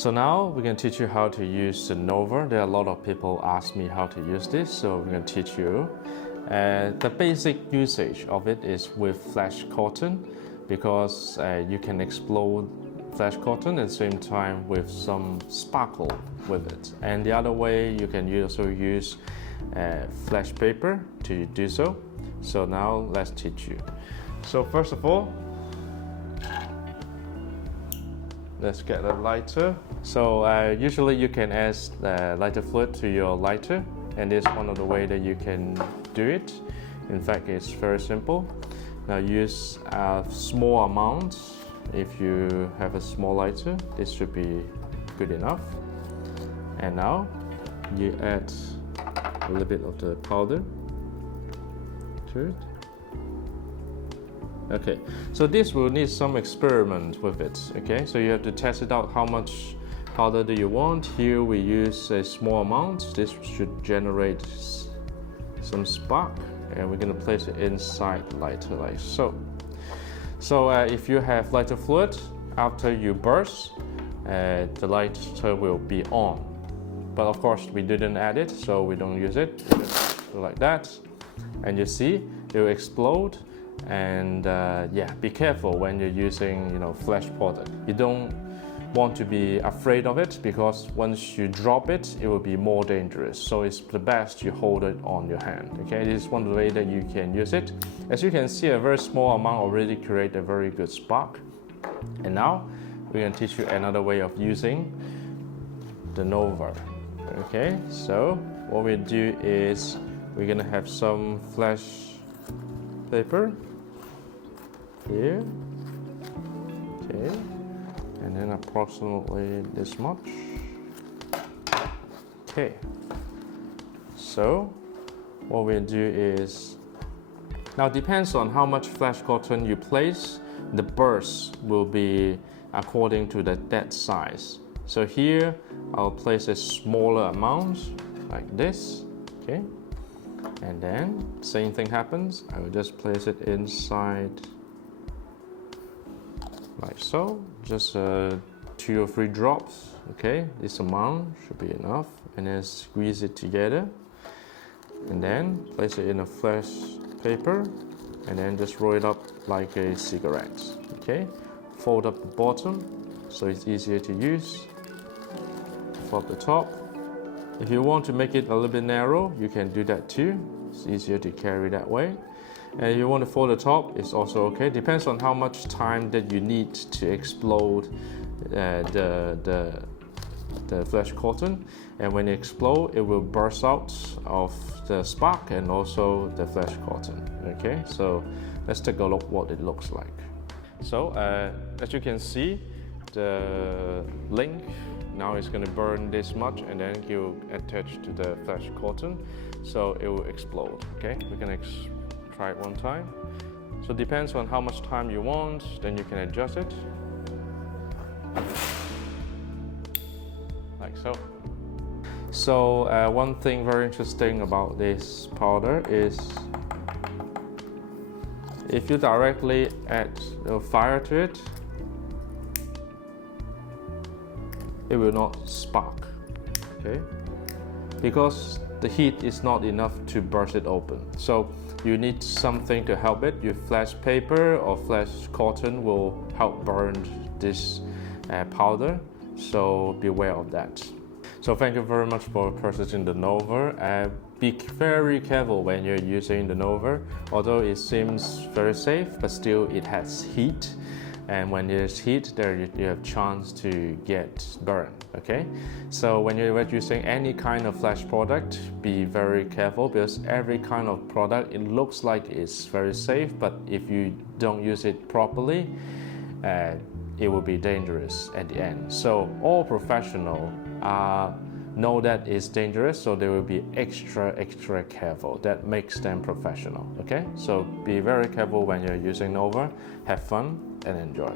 So now we're going to teach you how to use the Nova. There are a lot of people ask me how to use this, so we're going to teach you. The basic usage of it is with flash cotton, because you can explode flash cotton at the same time with some sparkle with it. And the other way, you can also use flash paper to do so. So now let's teach you. So first of all, let's get a lighter. So usually you can add lighter fluid to your lighter, and this is one of the ways that you can do it. In fact, it's very simple. Now use a small amount. If you have a small lighter, this should be good enough. And now you add a little bit of the powder to it. Okay, so this will need some experiment with it. Okay, so you have to test it out. How much powder do you want? Here we use a small amount. This should generate some spark, and we're going to place it inside the lighter like so. So if you have lighter fluid, after you burst, the lighter will be on. But of course we didn't add it, so we don't use it. Just like that, and you see it will explode. And yeah, be careful when you're using flash product. You don't want to be afraid of it, because once you drop it, it will be more dangerous. So it's the best you hold it on your hand. Okay, this is one of the ways that you can use it. As you can see, a very small amount already create a very good spark. And now we're going to teach you another way of using the Nova. Okay, so what we do is we're going to have some flash paper here, okay, and then approximately this much. Okay, so what we do is, now depends on how much flash cotton you place, the burst will be according to that size. So here I'll place a smaller amount like this, okay, and then same thing happens. I will just place it inside like so, just 2 or 3 drops. Okay, this amount should be enough, and then squeeze it together, and then place it in a flash paper, and then just roll it up like a cigarette. Okay, fold up the bottom so it's easier to use. Fold the top. If you want to make it a little bit narrow, you can do that too. It's easier to carry that way. And if you want to fold the top, it's also okay. Depends on how much time that you need to explode the flash cotton. And when it explodes, it will burst out of the spark and also the flash cotton. Okay, so let's take a look what it looks like. So as you can see, the length now is going to burn this much, and then it will attach to the flash cotton, so it will explode. Okay, we're going to try it one time. So it depends on how much time you want, then you can adjust it like so. So one thing very interesting about this powder is if you directly add fire to it, it will not spark, okay? Because the heat is not enough to burst it open. So you need something to help it. Your flash paper or flash cotton will help burn this powder, so beware of that. So thank you very much for purchasing the Nova. Be very careful when you're using the Nova. Although it seems very safe, but still it has heat. And when there's heat, there you have chance to get burned. Okay, so when you're using any kind of flash product, be very careful, because every kind of product, it looks like it's very safe, but if you don't use it properly, it will be dangerous at the end. So all professionals know that it's dangerous, so they will be extra careful. That makes them professional. Okay, so be very careful when you're using Nova. Have fun and enjoy.